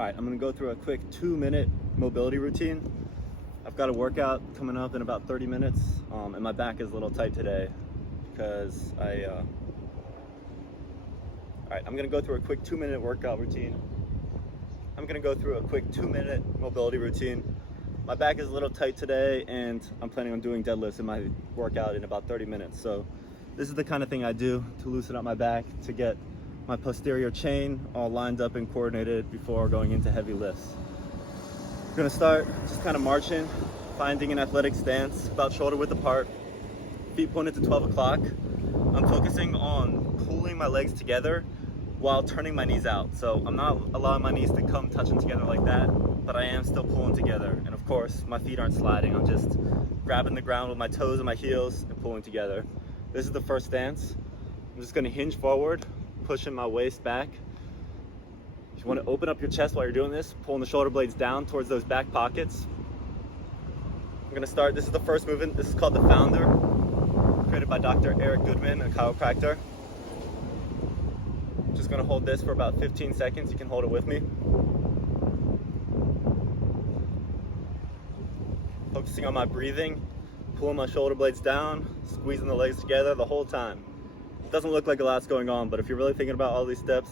All right, I'm gonna go through a quick 2-minute mobility routine. I've got a workout coming up in about 30 minutes, and my back is a little tight today because all right, I'm gonna go through a quick 2-minute workout routine. I'm gonna go through a quick 2-minute mobility routine. My back is a little tight today, and I'm planning on doing deadlifts in my workout in about 30 minutes. So this is the kind of thing I do to loosen up my back, to get my posterior chain all lined up and coordinated before going into heavy lifts. We're gonna start just kind of marching, finding an athletic stance, about shoulder width apart, feet pointed to 12 o'clock. I'm focusing on pulling my legs together while turning my knees out. So I'm not allowing my knees to come touching together like that, but I am still pulling together. And of course, my feet aren't sliding. I'm just grabbing the ground with my toes and my heels and pulling together. This is the first stance. I'm just gonna hinge forward, pushing my waist back. If you want to open up your chest while you're doing this, pulling the shoulder blades down towards those back pockets. I'm gonna start, this is the first movement. This is called the Founder, created by Dr. Eric Goodman, a chiropractor. I'm just gonna hold this for about 15 seconds. You can hold it with me. Focusing on my breathing, pulling my shoulder blades down, squeezing the legs together the whole time. It doesn't look like a lot's going on, but if you're really thinking about all these steps,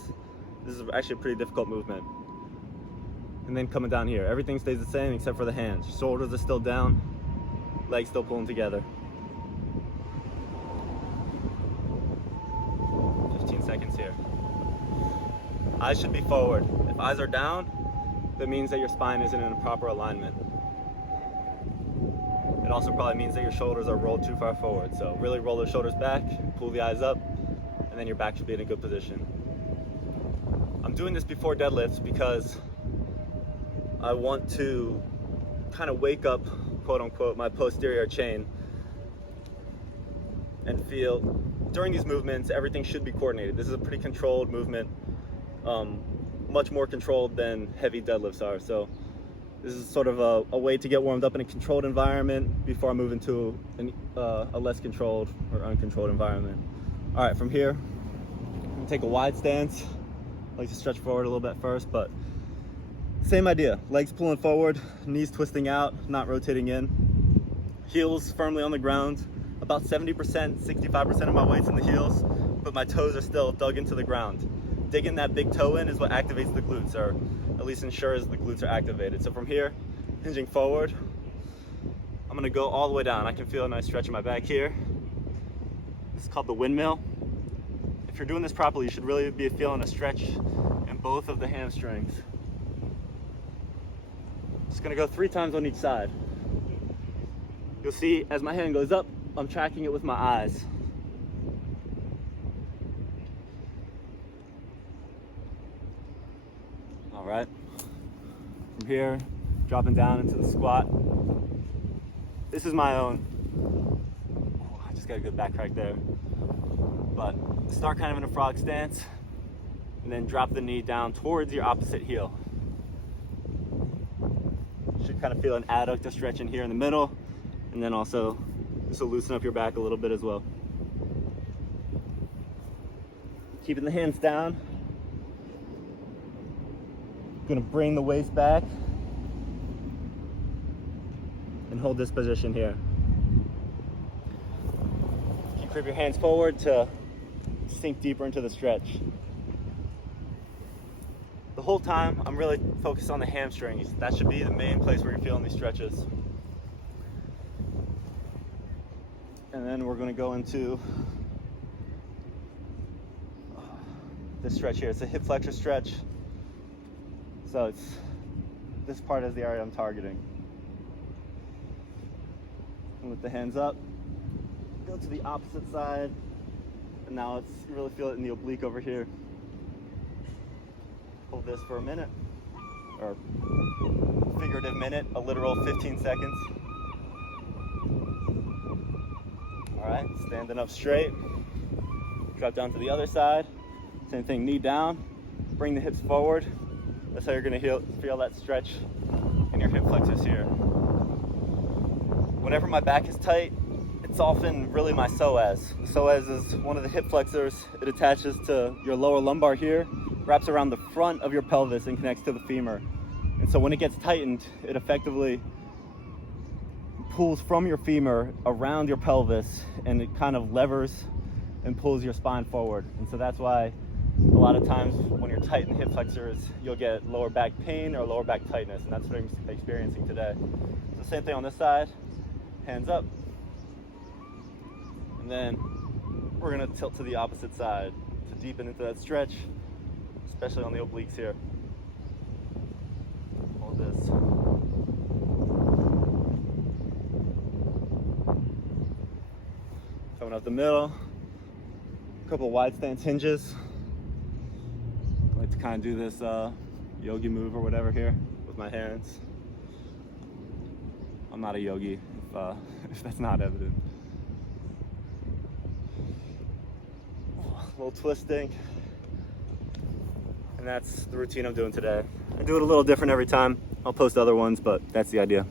this is actually a pretty difficult movement. And then coming down here, everything stays the same except for the hands. Shoulders are still down, legs still pulling together. 15 seconds here. Eyes should be forward. If eyes are down, that means that your spine isn't in a proper alignment. It also probably means that your shoulders are rolled too far forward. So really roll those shoulders back, pull the eyes up, and then your back should be in a good position. I'm doing this before deadlifts because I want to kind of wake up, quote unquote, my posterior chain and feel, during these movements, everything should be coordinated. This is a pretty controlled movement, much more controlled than heavy deadlifts are. So this is sort of a way to get warmed up in a controlled environment before I move into a less controlled or uncontrolled environment. All right, from here, I'm gonna take a wide stance. I like to stretch forward a little bit first, but same idea. Legs pulling forward, knees twisting out, not rotating in. Heels firmly on the ground. About 70%, 65% of my weight's in the heels, but my toes are still dug into the ground. Digging that big toe in is what activates the glutes, or at least ensures the glutes are activated. So from here, hinging forward, I'm gonna go all the way down. I can feel a nice stretch in my back here. This is called the windmill. If you're doing this properly, you should really be feeling a stretch in both of the hamstrings. Just gonna go 3 times on each side. You'll see as my hand goes up, I'm tracking it with my eyes. All right, from here, dropping down into the squat. This is my own. Oh, I just got a good back crack there. But start kind of in a frog stance, and then drop the knee down towards your opposite heel. Should kind of feel an adductor stretch in here in the middle, and then also this will loosen up your back a little bit as well. Keeping the hands down. Gonna bring the waist back and hold this position here. You can creep your hands forward to sink deeper into the stretch. The whole time, I'm really focused on the hamstrings. That should be the main place where you're feeling these stretches. And then we're gonna go into this stretch here. It's a hip flexor stretch. So this part is the area I'm targeting. And with the hands up, go to the opposite side. And now you really feel it in the oblique over here. Hold this for a minute, or figurative minute, a literal 15 seconds. All right, standing up straight. Drop down to the other side. Same thing, knee down, bring the hips forward. That's how you're gonna feel that stretch in your hip flexors here. Whenever my back is tight, it's often really my psoas. The psoas is one of the hip flexors. It attaches to your lower lumbar here, wraps around the front of your pelvis and connects to the femur. And so when it gets tightened, it effectively pulls from your femur around your pelvis, and it kind of levers and pulls your spine forward. And so that's why a lot of times when you're tight in the hip flexors, you'll get lower back pain or lower back tightness, and that's what I'm experiencing today. So same thing on this side, hands up, and then we're gonna tilt to the opposite side to deepen into that stretch, especially on the obliques here. Hold this. Coming up the middle, a couple wide stance hinges. I like to kind of do this yogi move or whatever here with my hands. I'm not a yogi, if that's not evident. A little twisting. And that's the routine I'm doing today. I do it a little different every time. I'll post other ones, but that's the idea.